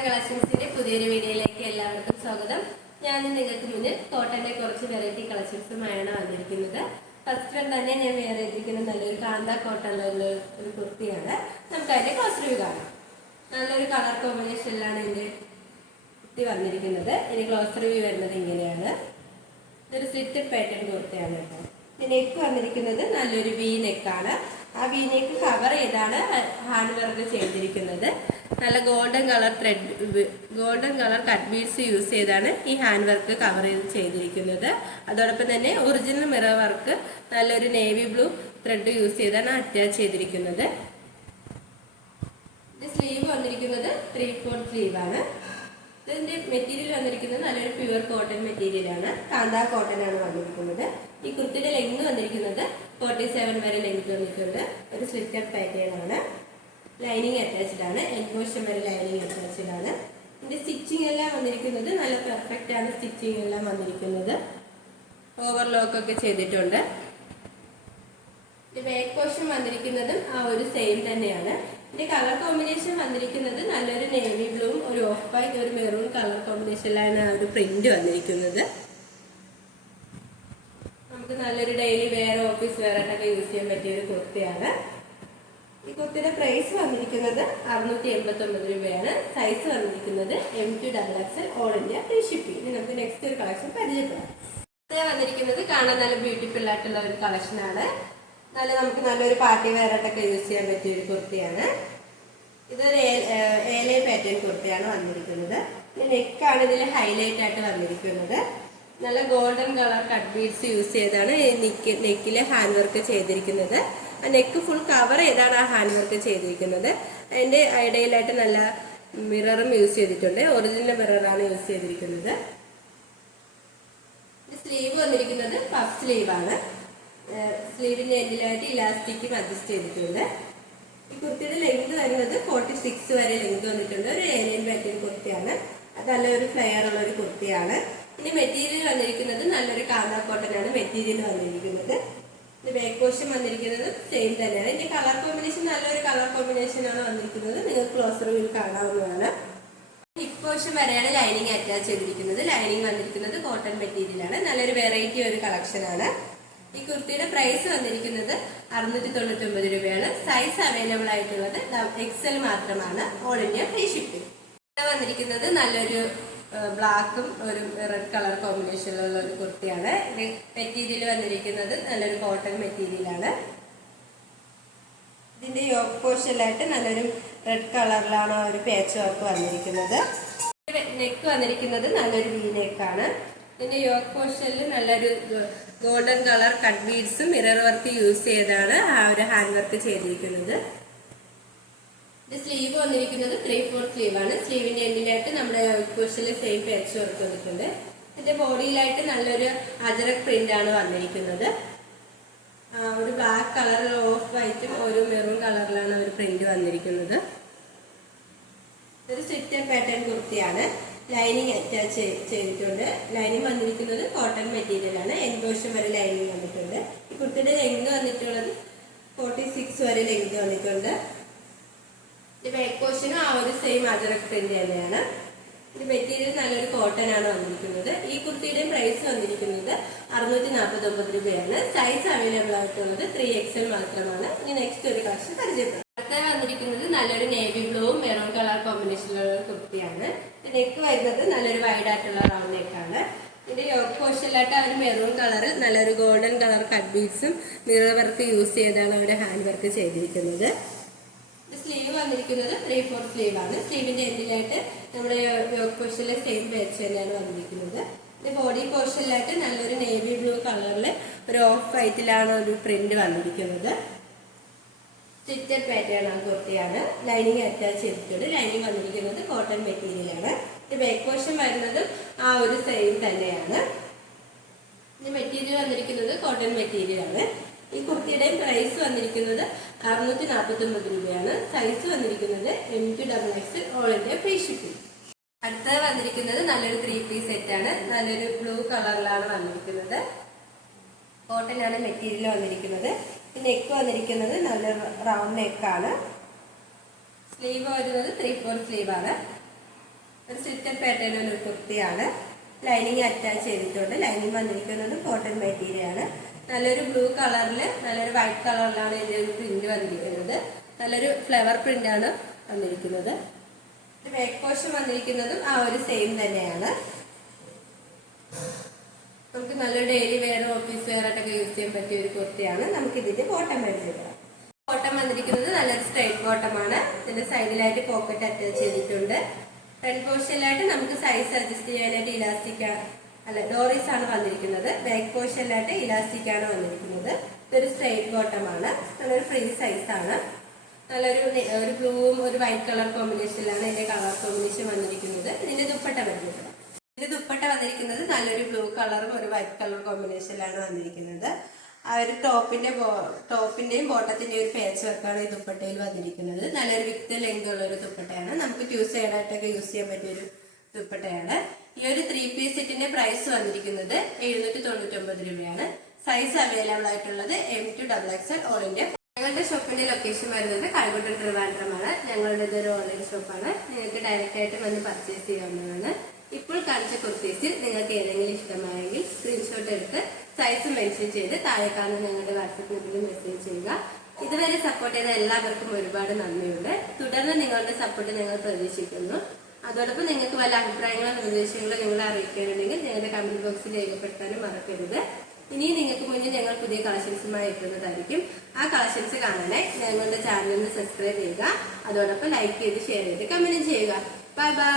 Cotton കളക്ഷൻസിന്റെ പുതിയൊരു വീഡിയോയിലേക്ക് എല്ലാവർക്കും സ്വാഗതം. ഞാൻ നിങ്ങൾക്ക് മുന്നിൽ കോട്ടന്റെ കുറച്ച് വെറൈറ്റി കളക്ഷൻസുമായാണ് വന്നിരിക്കുന്നത്. ഫസ്റ്റ് വൺ തന്നെ ഞാൻ വെയർ ചെയ്തിരിക്കുന്ന നല്ലൊരു കാന്ത കോട്ടണിലുള്ള ഒരു കുർത്തിയാണ്. നമുക്ക് അതിന്റെ ക്ലോസ് റിവ്യൂ കാണാം. നല്ലൊരു കളർ കോമ്പിനേഷനിലാണ് ഇതിന്റെ കുർത്തി വന്നിരിക്കുന്നത്. ഇനി ക്ലോസ് റിവ്യൂ വരുന്നത് ഇങ്ങനെയാണ്. ഇതൊരു സ്ലിറ്റഡ് പാറ്റേൺ കുർത്തിയാണ് കേട്ടോ. നെക്ക് വന്നിരിക്കുന്നത് നല്ലൊരു വി നെക്കാണ്. ആ വി നെക്ക് കവർ ചെയ്താണ് ഹാൻഡ് വർക്ക് ചെയ്തിരിക്കുന്നത്. നല്ല golden colour cut beads use ചെയ്താണ് ഈ ഹാൻഡ് വർക്ക് കവർ ചെയ്തിരിക്കുന്നത്. അതോടൊപ്പം തന്നെ ഒറിജിനൽ മിറർ വർക്ക് നല്ലൊരു നേവി ബ്ലൂ ത്രെഡ് യൂസ് ചെയ്താണ് അറ്റാച്ച് ചെയ്തിരിക്കുന്നത്. സ്ലീവ് വന്നിരിക്കുന്നത് 3/4 സ്ലീവ് ആണ്. ഇതിന്റെ മെറ്റീരിയൽ വന്നിരിക്കുന്നത് നല്ലൊരു പ്യുവർ കോട്ടൺ മെറ്റീരിയലാണ്. കാന്ത കോട്ടൺ ആണ് വന്നിരിക്കുന്നത്. ഈ കുർത്തിയുടെ ലെങ്ത് വന്നിരിക്കുന്നത് 47 വരെ ലെങ്ത് വന്നിട്ടുണ്ട്. ഒരു സ്ലിറ്റഡ് പാറ്റേൺ ആണ്. ലൈനിങ് അറ്റാച്ച്ഡ് ആണ്. എൻപോഷൻ വരെ ലൈനിങ് അറ്റാച്ച്ഡ് ആണ്. ഇതിന്റെ സ്റ്റിച്ചിങ് എല്ലാം വന്നിരിക്കുന്നത് നല്ല പെർഫെക്റ്റ് ആണ്. സ്റ്റിച്ചിങ് എല്ലാം വന്നിരിക്കുന്നത് ഓവർലോക്ക് ഒക്കെ ചെയ്തിട്ടുണ്ട്. ബാക്ക് പോർഷൻ വന്നിരിക്കുന്നതും ആ ഒരു സെയിം തന്നെയാണ്. ഇതിന്റെ കളർ കോമ്പിനേഷൻ വന്നിരിക്കുന്നത് നല്ലൊരു നേവി ബ്ലൂവും ഒരു ഓഫ് വൈറ്റ് ഒരു മെറൂൺ കളർ കോമ്പിനേഷനിലാണ് ആ ഒരു പ്രിന്റ് വന്നിരിക്കുന്നത്. നമുക്ക് നല്ലൊരു ഡെയിലി വെയർ ഓഫീസ് വെയർ ആയിട്ടൊക്കെ യൂസ് ചെയ്യാൻ പറ്റിയ ഒരു കുർത്തിയാണ്. ഈ കുർത്തിയുടെ പ്രൈസ് വന്നിരിക്കുന്നത് 689 രൂപയാണ്. സൈസ് വന്നിരിക്കുന്നത് M2XXL all India free shipping. ഇനി നമുക്ക് നെക്സ്റ്റ് ഒരു കളക്ഷൻ പരിചയപ്പെടാം. ഇത് വന്നിരിക്കുന്നത് കാണാൻ നല്ല ബ്യൂട്ടിഫുൾ ആയിട്ടുള്ള ഒരു കളക്ഷനാണ്. നമുക്ക് നല്ലൊരു പാർട്ടി വെയർ ആയിട്ടൊക്കെ യൂസ് ചെയ്യാൻ പറ്റിയ ഒരു കുർത്തിയാണ്. ഇതൊരു ഏലൈ പാറ്റേൺ കുർത്തിയാണ് വന്നിരിക്കുന്നത്. നെക്കാണ് ഇതിൽ ഹൈലൈറ്റ് ആയിട്ട് വന്നിരിക്കുന്നത്. നല്ല golden colour cut beads use ചെയ്താണ് നെക്കിലെ ഹാൻഡ് വർക്ക് ചെയ്തിരിക്കുന്നത്. ആ നെക്ക് ഫുൾ കവർ ചെയ്താണ് ആ ഹാൻഡ് വർക്ക് ചെയ്തിരിക്കുന്നത്. അതിന്റെ ഇടയിലായിട്ട് നല്ല മിററും യൂസ് ചെയ്തിട്ടുണ്ട്. ഒറിജിനൽ മിററാണ് യൂസ് ചെയ്തിരിക്കുന്നത്. സ്ലീവ് വന്നിരിക്കുന്നത് പഫ് സ്ലീവ് ആണ്. സ്ലീവിന്റെ എൻഡിലായിട്ട് ഇലാസ്റ്റിക്കും അഡ്ജസ്റ്റ് ചെയ്തിട്ടുണ്ട്. ഈ കുർത്തിയുടെ ലെങ്ത് വരുന്നത് 46 വരെ ലെങ്ത് വന്നിട്ടുണ്ട്. ഒരു ഏലിയൻ പാറ്റേൺ കുർത്തിയാണ്. അത് നല്ലൊരു ഫ്ലെയർ ഉള്ള ഒരു കുർത്തിയാണ്. ഇനി മെറ്റീരിയൽ വന്നിരിക്കുന്നത് നല്ലൊരു കാന്ത കോട്ടൺ ആണ് മെറ്റീരിയൽ വന്നിരിക്കുന്നത്. ബാക്ക് പോർഷൻ വന്നിരിക്കുന്നത് സെയിം തന്നെയാണ്. ഇതിന്റെ കളർ കോമ്പിനേഷൻ നല്ലൊരു കളർ കോമ്പിനേഷൻ ആണ് വന്നിരിക്കുന്നത്. നിങ്ങൾക്ക് ക്ലോസ് റിവ്യൂ കാണാവുന്നതാണ്. ഹിപ്പ് പോർഷൻ വരെയാണ് ലൈനിങ് അറ്റാച്ച് ചെയ്തിരിക്കുന്നത്. ലൈനിങ് വന്നിരിക്കുന്നത് കോട്ടൺ മെറ്റീരിയൽ ആണ്. നല്ലൊരു വെറൈറ്റി ഒരു കളക്ഷൻ ആണ്. ഈ കുർത്തിയുടെ പ്രൈസ് വന്നിരിക്കുന്നത് 699 രൂപയാണ്. സൈസ് അവൈലബിൾ ആയിട്ടുള്ളത് XL മാത്രമാണ്. All India free shipping. വന്നിരിക്കുന്നത് നല്ലൊരു ബ്ലാക്കും ഒരു റെഡ് കളർ കോമ്പിനേഷനിലുള്ള ഒരു കുർത്തിയാണ്. മെറ്റീരിയൽ വന്നിരിക്കുന്നത് നല്ലൊരു കോട്ടൺ മെറ്റീരിയലാണ്. ഇതിന്റെ യോക്ക് പോർഷനിലായിട്ട് നല്ലൊരു റെഡ് കളറിലാണ് ഒരു പാച്ച് വർക്ക് വന്നിരിക്കുന്നത്. നെക്ക് വന്നിരിക്കുന്നത് നല്ലൊരു വി നെക്കാണ്. ഇതിന്റെ യോക്ക് പോർഷനിൽ നല്ലൊരു ഗോൾഡൻ കളർ കട്ട് ബീഡ്സും മിറർ വർക്ക് യൂസ് ചെയ്താണ് ആ ഒരു ഹാൻഡ് വർക്ക് ചെയ്തിരിക്കുന്നത്. സ്ലീവ് വന്നിരിക്കുന്നത് 3/4 സ്ലീവ് ആണ്. സ്ലീവിന്റെ എൻഡിലായിട്ട് നമ്മുടെ യോക്ക് പോർഷനിൽ സെയിം പാച്ച് വർക്ക് വന്നിട്ടുണ്ട്. ഇതിന്റെ ബോഡിയിലായിട്ട് നല്ലൊരു അജറക് പ്രിന്റ് ആണ് വന്നിരിക്കുന്നത്. ഒരു ബ്ലാക്ക് കളർ ഓഫ് വൈറ്റും ഒരു മെറൂൺ കളറിലാണ് ഒരു പ്രിന്റ് വന്നിരിക്കുന്നത്. ഇതൊരു സ്ലിറ്റഡ് പാറ്റേൺ കുർത്തിയാണ്. ലൈനിങ് അറ്റാച്ച് ചെയ്തിട്ടുണ്ട്. ലൈനിങ് വന്നിരിക്കുന്നത് കോട്ടൺ മെറ്റീരിയൽ ആണ്. എൻപോഷൻ വരെ ലൈനിങ് വന്നിട്ടുണ്ട്. ഈ കുർത്തിയുടെ ലെങ്ത് വന്നിട്ടുള്ളത് 46 വരെ ലെങ്ത് വന്നിട്ടുണ്ട്. ബാക്ക് പോർഷനും ആ ഒരു സെയിം അജറക് പ്രിന്റ് തന്നെയാണ്. ഇത് മെറ്റീരിയൽ നല്ലൊരു കോട്ടൺ ആണ് വന്നിരിക്കുന്നത്. ഈ കുർത്തിയുടെ പ്രൈസ് വന്നിരിക്കുന്നത് 649 രൂപയാണ്. സൈസ് അവൈലബിൾ ആയിട്ടുള്ളത് 3XL മാത്രമാണ്. ഇനി നെക്സ്റ്റ് ഒരു കളക്ഷൻ പരിചയപ്പെടാം. അടുത്ത വന്നിരിക്കുന്നത് നല്ലൊരു നേവി ബ്ലൂവും മെറൂൺ കളർ കോമ്പിനേഷനിലുള്ള കുർത്തിയാണ്. നെക്ക് വരുന്നത് നല്ലൊരു വൈഡ് ആയിട്ടുള്ള റൗണ്ട് നെക്കാണ്. ഇതിന്റെ യോക്ക് പോർഷനിലായിട്ട് ആ ഒരു മെറൂൺ കളറിൽ നല്ലൊരു ഗോൾഡൻ കളർ കട്ട് ബീഡ്സും മിറർ വർക്ക് യൂസ് ചെയ്താണ് അവരുടെ ഹാൻഡ് വർക്ക് ചെയ്തിരിക്കുന്നത്. സ്ലീവ് വന്നിരിക്കുന്നത് 3/4 സ്ലീവ് ആണ്. സ്ലീവിന്റെ എൻഡിലായിട്ട് നമ്മുടെ യോക്ക് പോർഷനിലെ സെയിം പാച്ച് തന്നെയാണ് വന്നിരിക്കുന്നത്. ഇതിന്റെ ബോഡി പോർഷനിലായിട്ട് നല്ലൊരു നേവി ബ്ലൂ കളറിൽ ഒരു ഓഫ് വൈറ്റിലാണ് ഒരു പ്രിന്റ് വന്നിരിക്കുന്നത്. സ്റ്റിറ്റഡ് പാറ്റേൺ ആണ് കുർത്തിയാണ്. ലൈനിങ് അറ്റാച്ച് ചെയ്തിട്ടുണ്ട്. ലൈനിങ് വന്നിരിക്കുന്നത് കോട്ടൺ മെറ്റീരിയൽ ആണ്. ബാക്ക് പോർഷൻ വരുന്നത് ആ ഒരു സെയിം തന്നെയാണ്. മെറ്റീരിയൽ വന്നിരിക്കുന്നത് കോട്ടൺ മെറ്റീരിയൽ ആണ്. ഈ കുർത്തിയുടെ പ്രൈസ് വന്നിരിക്കുന്നത് 649 രൂപയാണ്. സൈസ് വന്നിരിക്കുന്നത് M2XXL all India free shipping. അടുത്തത് വന്നിരിക്കുന്നത് നല്ലൊരു 3 പീസ് സെറ്റ് ആണ്. നല്ലൊരു ബ്ലൂ കളറിലാണ് വന്നിരിക്കുന്നത്. കോട്ടൺ ആണ് മെറ്റീരിയൽ വന്നിരിക്കുന്നത്. നെക്ക് വന്നിരിക്കുന്നത് നല്ലൊരു റൗണ്ട് നെക്കാണ്. സ്ലീവ് വരുന്നത് 3/4 സ്ലീവ് ആണ്. ഒരു സ്ലിറ്റഡ് പാറ്റേൺ ഒരു കുർത്തിയാണ്. ലൈനിങ് അറ്റാച്ച് ചെയ്തിട്ടുണ്ട്. ലൈനിങ് വന്നിരിക്കുന്നത് കോട്ടൺ മെറ്റീരിയൽ ആണ്. നല്ലൊരു ബ്ലൂ കളറിൽ നല്ലൊരു വൈറ്റ് കളറിലാണ് ഇതിന്റെ പ്രിന്റ് വന്നിരിക്കുന്നത്. നല്ലൊരു ഫ്ലവർ പ്രിന്റ് ആണ് വന്നിരിക്കുന്നത്. ബാക്ക് പോർഷൻ വന്നിരിക്കുന്നതും ആ ഒരു സെയിം തന്നെയാണ്. നമുക്ക് നല്ലൊരു ഡെയിലി വെയർ ഓഫീസ് വെയർ ആയിട്ടൊക്കെ യൂസ് ചെയ്യാൻ പറ്റിയ ഒരു കുർത്തിയാണ്. നമുക്ക് ഇതിന്റെ ബോട്ടം വരുന്നത് ബോട്ടം വന്നിരിക്കുന്നത് നല്ലൊരു സ്ട്രൈറ്റ് ബോട്ടമാണ്. ഇതിന്റെ സൈഡിലായിട്ട് പോക്കറ്റ് അറ്റാച്ച് ചെയ്തിട്ടുണ്ട്. ഫ്രണ്ട് പോർഷനിലായിട്ട് നമുക്ക് സൈസ് അഡ്ജസ്റ്റ് ചെയ്യാനായിട്ട് ഇലാസ്റ്റിക് ഡോറീസ് ആണ് വന്നിരിക്കുന്നത്. ബാക്ക് പോർഷനിലായിട്ട് ഇലാസ്റ്റിക് ആണ് വന്നിരിക്കുന്നത്. ഇതൊരു സ്ട്രൈറ്റ് ബോട്ടമാണ്. നല്ലൊരു ഫ്രീ സൈസ് ആണ്. നല്ലൊരു ബ്ലൂവും ഒരു വൈറ്റ് കളർ കോമ്പിനേഷനിലാണ് ഇതിന്റെ കളർ കോമ്പിനേഷൻ വന്നിരിക്കുന്നത്. ഇതിന്റെ ദുപ്പട്ട വരുന്നത് വന്നിരിക്കുന്നത് നല്ലൊരു ബ്ലൂ കളറും ഒരു വൈറ്റ് കളർ കോമ്പിനേഷനിലാണ് വന്നിരിക്കുന്നത്. ആ ഒരു ടോപ്പിന്റെയും ബോട്ടത്തിന്റെയും ഒരു പാച്ച് വർക്കാണ് ഈ ദുപ്പട്ടയിൽ വന്നിരിക്കുന്നത്. നല്ലൊരു വിത്ത് ലെങ്ത് ഉള്ള ഒരു ദുപ്പട്ടയാണ്. നമുക്ക് 2 സൈഡ് ആയിട്ടൊക്കെ യൂസ് ചെയ്യാൻ പറ്റിയ ഒരു ദുപ്പട്ടയാണ്. ഈ ഒരു 3 പീസ് സെറ്റിന്റെ പ്രൈസ് വന്നിരിക്കുന്നത് 799 രൂപയാണ്. സൈസ് അവൈലബിൾ ആയിട്ടുള്ളത് M2XXL ഓൾ ഇന്ത്യ. ഞങ്ങളുടെ ഷോപ്പിന്റെ ലൊക്കേഷൻ വരുന്നത് കായംകുളം ട്രിവാൻഡ്രമാണ്. ഞങ്ങളുടെ ഇതൊരു ഓൺലൈൻ ഷോപ്പാണ്. നിങ്ങൾക്ക് ഡയറക്റ്റ് ആയിട്ട് വന്ന് പർച്ചേസ് ചെയ്യാവുന്നതാണ്. ഇപ്പോൾ കാണിച്ച കുർത്തീസിൽ നിങ്ങൾക്ക് ഏതെങ്കിലും ഇഷ്ടമായെങ്കിൽ സ്ക്രീൻഷോട്ട് എടുത്ത് സൈസ് മെൻഷൻ ചെയ്ത് താഴെ കാണുന്ന ഞങ്ങളുടെ വാട്സപ്പ് നമ്പറിൽ മെസ്സേജ് ചെയ്യുക. ഇതുവരെ സപ്പോർട്ട് ചെയ്ത എല്ലാവർക്കും ഒരുപാട് നന്ദിയുണ്ട്. തുടർന്ന് നിങ്ങളുടെ സപ്പോർട്ട് ഞങ്ങൾ പ്രതീക്ഷിക്കുന്നു. അതോടൊപ്പം നിങ്ങൾക്ക് വല്ല അഭിപ്രായങ്ങളോ നിർദ്ദേശങ്ങളോ നിങ്ങളെ അറിയിക്കാനുണ്ടെങ്കിൽ ഞങ്ങളുടെ കമന്റ് ബോക്സിൽ രേഖപ്പെടുത്താനും മറക്കരുത്. ഇനി നിങ്ങൾക്ക് മുന്നിൽ ഞങ്ങൾ പുതിയ കളക്ഷൻസുമായി എത്തുന്നതായിരിക്കും. ആ കളക്ഷൻസ് കാണാനായി ഞങ്ങളുടെ ചാനലിന് സബ്സ്ക്രൈബ് ചെയ്യുക. അതോടൊപ്പം ലൈക്ക് ചെയ്ത് ഷെയർ ചെയ്ത് കമന്റ് ചെയ്യുക. Bye bye.